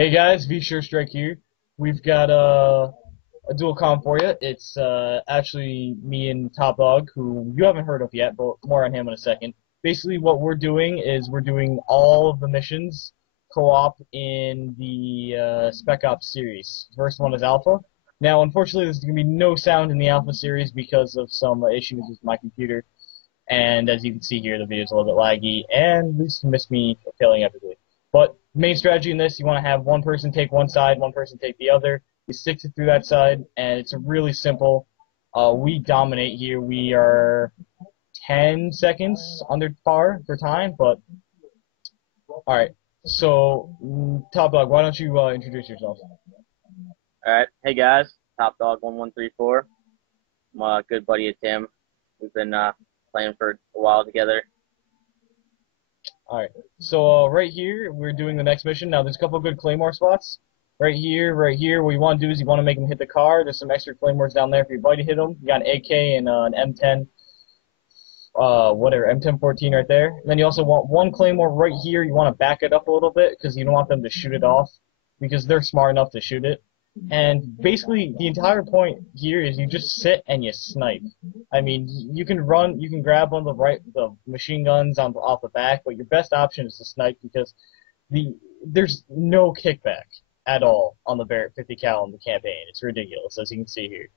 Hey guys, V Sure Strike here. We've got a dual com for you. It's actually me and Top Dog, who you haven't heard of yet, but more on him in a second. Basically, what we're doing is we're doing all of the missions co-op in the Spec Ops series. The first one is Alpha. Now, unfortunately, there's going to be no sound in the Alpha series because of some issues with my computer. And as you can see here, the video is a little bit laggy, and this missed me failing epically. But main strategy in this, you want to have one person take one side, one person take the other. You stick it through that side, and it's really simple. We dominate here. We are 10 seconds under par for time, but all right. So, Top Dog, why don't you introduce yourself? Alright, hey guys, Top Dog 1134. I'm a good buddy of Tim. We've been playing for a while together. Alright, so right here, we're doing the next mission. Now, there's a couple of good Claymore spots. Right here. What you want to do is you want to make them hit the car. There's some extra Claymores down there for your buddy to hit them. You got an AK and an M10, whatever, M1014 right there. And then you also want one Claymore right here. You want to back it up a little bit because you don't want them to shoot it off because they're smart enough to shoot it. And basically, the entire point here is you just sit and you snipe. I mean, you can run, you can grab one of the machine guns off the back, but your best option is to snipe because there's no kickback at all on the Barrett 50 cal in the campaign. It's ridiculous, as you can see here.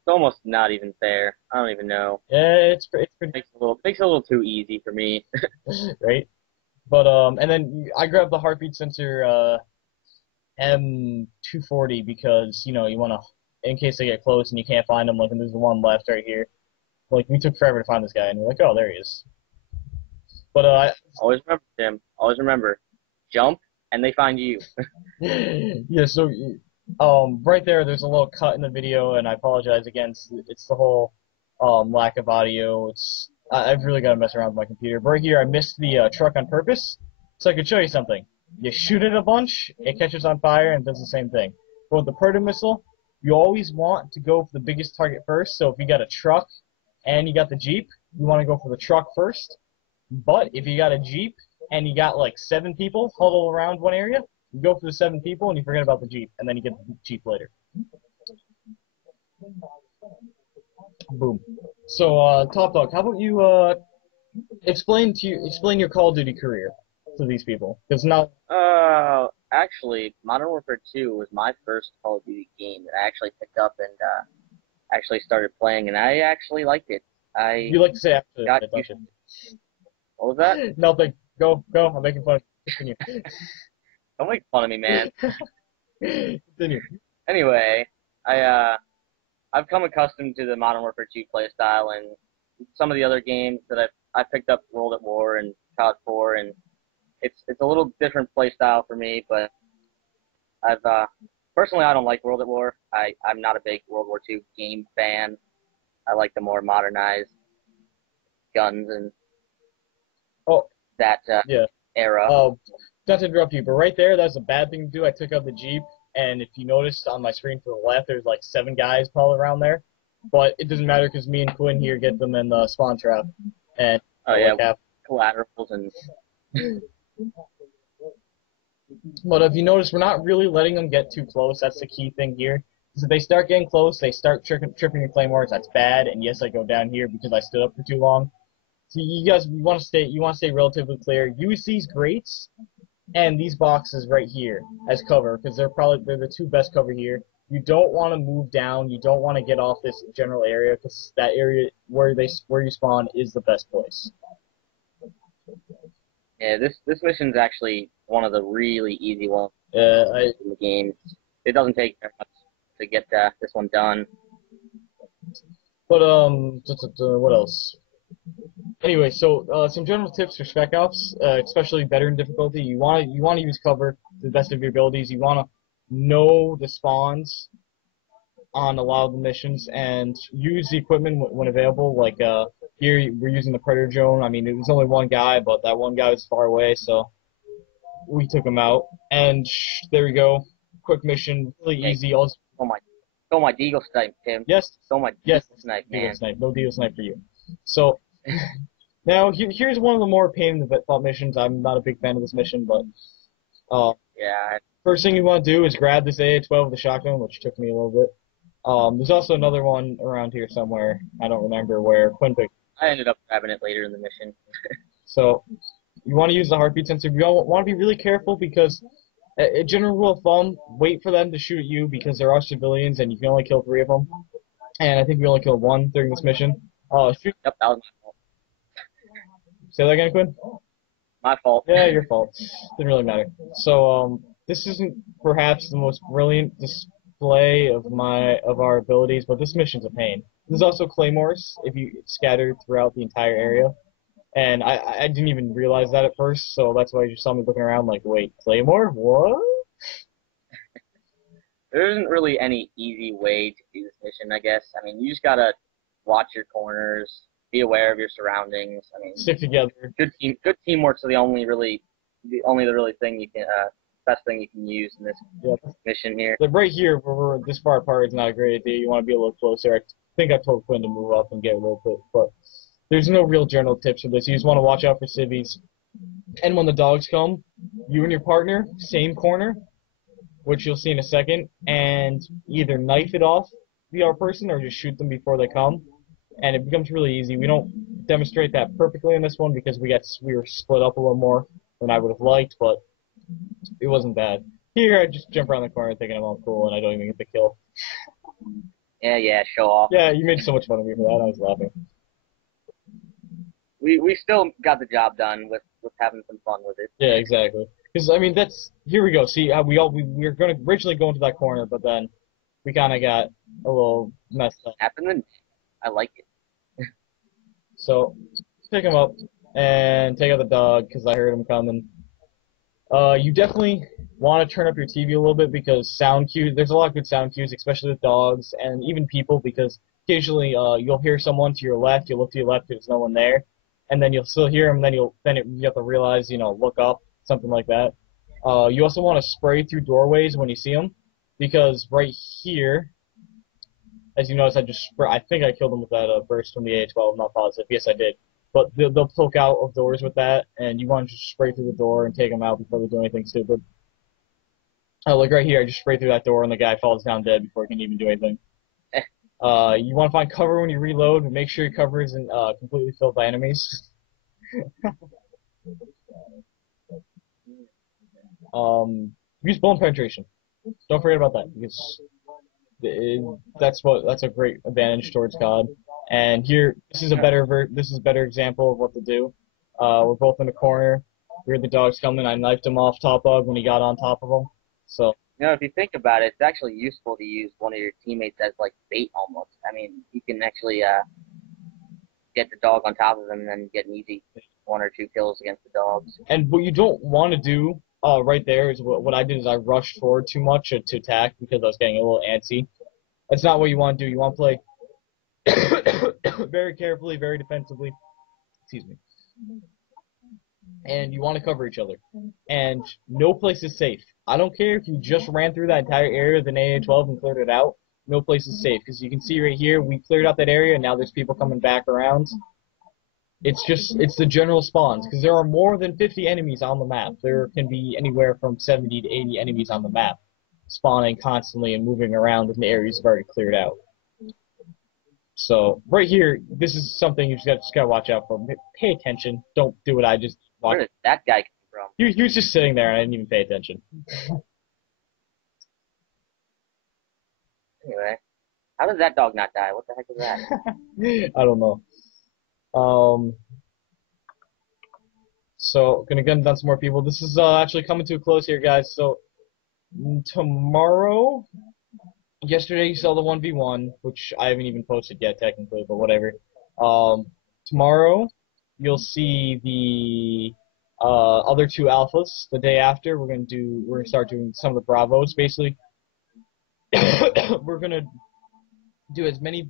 It's almost not even fair. I don't even know. Yeah, it's pretty Makes it a little too easy for me. right. But and then I grabbed the heartbeat sensor M240 because you want to, in case they get close and you can't find them. Like, and there's the one left right here. Like, we took forever to find this guy, and we're like, oh, there he is. But Always remember, Tim. Always remember. Jump, and they find you. yeah. So right there's a little cut in the video, and I apologize again. It's the whole lack of audio. I've really got to mess around with my computer. But right here, I missed the truck on purpose, so I could show you something. You shoot it a bunch, it catches on fire, and does the same thing. But with the Predator missile, you always want to go for the biggest target first. So if you got a truck and you got the Jeep, you want to go for the truck first. But if you got a Jeep and you got like 7 people huddled around one area, you go for the 7 people and you forget about the Jeep, and then you get the Jeep later. Boom. So, Top Dog, how about you explain your Call of Duty career to these people? Because now, Actually, Modern Warfare 2 was my first Call of Duty game that I actually picked up and actually started playing, and I actually liked it. you like to say after got that, don't you? What was that? Nothing. Go. I'm making fun of you. Continue. Don't make fun of me, man. Continue. Anyway, I've come accustomed to the Modern Warfare 2 playstyle, and some of the other games that I picked up World at War and COD 4, and it's a little different playstyle for me. But personally, I don't like World at War. I'm not a big World War 2 game fan. I like the more modernized guns and that yeah. era. Not to interrupt you, but right there, that's a bad thing to do. I took out the Jeep, and if you noticed on my screen to the left, there's like 7 guys probably around there. But it doesn't matter because me and Quinn here get them in the spawn trap. And Collaterals and. But if you notice, we're not really letting them get too close. That's the key thing here. So if they start getting close, they start tripping your claymores. That's bad. And yes, I go down here because I stood up for too long. So you guys, you want to stay relatively clear. Use these grates and these boxes right here as cover because they're the 2 best cover here. You don't want to move down. You don't want to get off this general area because that area where you spawn is the best place. Yeah, this mission's actually one of the really easy ones in the game. It doesn't take very much to get this one done. But what else? Anyway, so some general tips for Spec Ops, especially veteran difficulty. You want to use cover to the best of your abilities. You want to know the spawns on a lot of the missions and use the equipment when available. Like here, we're using the Predator drone. I mean, it was only one guy, but that one guy was far away, so we took him out. And there we go. Quick mission, really easy. Also, Go my Deagle snipe, Tim. Yes. Go my Deagle snipe, man. Deagle snipe. No Deagle snipe for you. So now here's one of the more pain in the butt missions. I'm not a big fan of this mission, but Uh, Yeah. First thing you want to do is grab this AA-12 with the shotgun, which took me a little bit. There's also another one around here somewhere. I don't remember where. Quinn picked. I ended up grabbing it later in the mission. So you want to use the heartbeat sensor. You want to be really careful because a general rule of thumb, wait for them to shoot at you because there are civilians and you can only kill 3 of them. And I think we only killed 1 during this mission. Shoot. Yep, that was my fault. Say that again, Quinn? My fault. Yeah, your fault. Didn't really matter. So, this isn't perhaps the most brilliant display of our abilities, but this mission's a pain. There's also claymores if you scattered throughout the entire area. And I didn't even realize that at first, so that's why you saw me looking around like, wait, Claymore? What? There isn't really any easy way to do this mission, I guess. I mean, you just gotta watch your corners, be aware of your surroundings. I mean, Stick together. Good teamwork's the only thing you can, best thing you can use in this mission here. Like right here, where we're this far apart, is not a great idea. You want to be a little closer. I think I told Quinn to move up and get a little bit, but there's no real general tips for this. You just want to watch out for civvies. And when the dogs come, you and your partner, same corner, which you'll see in a second, and either knife it off the other person or just shoot them before they come. And it becomes really easy. We don't demonstrate that perfectly in this one because we were split up a little more than I would have liked, but it wasn't bad. Here, I just jump around the corner thinking I'm all cool and I don't even get the kill. Yeah, show off. Yeah, you made so much fun of me for that. I was laughing. We still got the job done with having some fun with it. Yeah, exactly. Because I mean, here we go. See, how we were going to originally go into that corner, but then we kind of got a little messed up. Happened. I like it. So pick him up and take out the dog because I heard him coming. You definitely want to turn up your TV a little bit because sound cues. There's a lot of good sound cues, especially with dogs and even people. Because occasionally you'll hear someone to your left. You look to your left, there's no one there, and then you'll still hear them. You have to realize, look up, something like that. You also want to spray through doorways when you see them, because right here, as you notice, I think I killed them with that burst from the A12. I'm not positive. Yes, I did. But they'll poke out of doors with that, and you want to just spray through the door and take them out before they do anything stupid. Like right here, I just spray through that door, and the guy falls down dead before he can even do anything. You want to find cover when you reload, and make sure your cover isn't completely filled by enemies. Use bone penetration. Don't forget about that, because that's a great advantage towards COD. And here, this is a better example of what to do. We're both in the corner. We heard the dogs coming. I knifed him off top dog when he got on top of him. So. If you think about it, it's actually useful to use one of your teammates as like bait almost. I mean, you can actually get the dog on top of him and then get an easy 1 or 2 kills against the dogs. And what you don't want to do right there is what I did is I rushed forward too much to attack because I was getting a little antsy. That's not what you want to do. You want to play very carefully, very defensively. Excuse me. And you want to cover each other. And no place is safe. I don't care if you just ran through that entire area with an AA-12 and cleared it out. No place is safe. Because you can see right here, we cleared out that area, and now there's people coming back around. It's the general spawns. Because there are more than 50 enemies on the map. There can be anywhere from 70 to 80 enemies on the map. Spawning constantly and moving around in the areas you've already cleared out. So, right here, this is something you just gotta watch out for. Pay attention. Don't do what I just watched. Where did that guy come from? He was just sitting there, and I didn't even pay attention. Anyway, how does that dog not die? What the heck is that? I don't know. So, gonna gun down some more people. This is actually coming to a close here, guys. So, tomorrow... Yesterday you saw the 1v1, which I haven't even posted yet technically, but whatever. Tomorrow you'll see the other 2 alphas. The day after we're gonna start doing some of the bravos. Basically, we're gonna do as many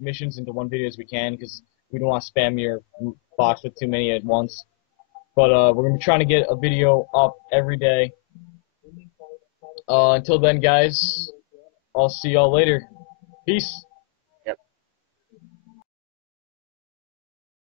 missions into one video as we can because we don't want to spam your box with too many at once. But we're gonna be trying to get a video up every day. Until then, guys. I'll see y'all later. Peace.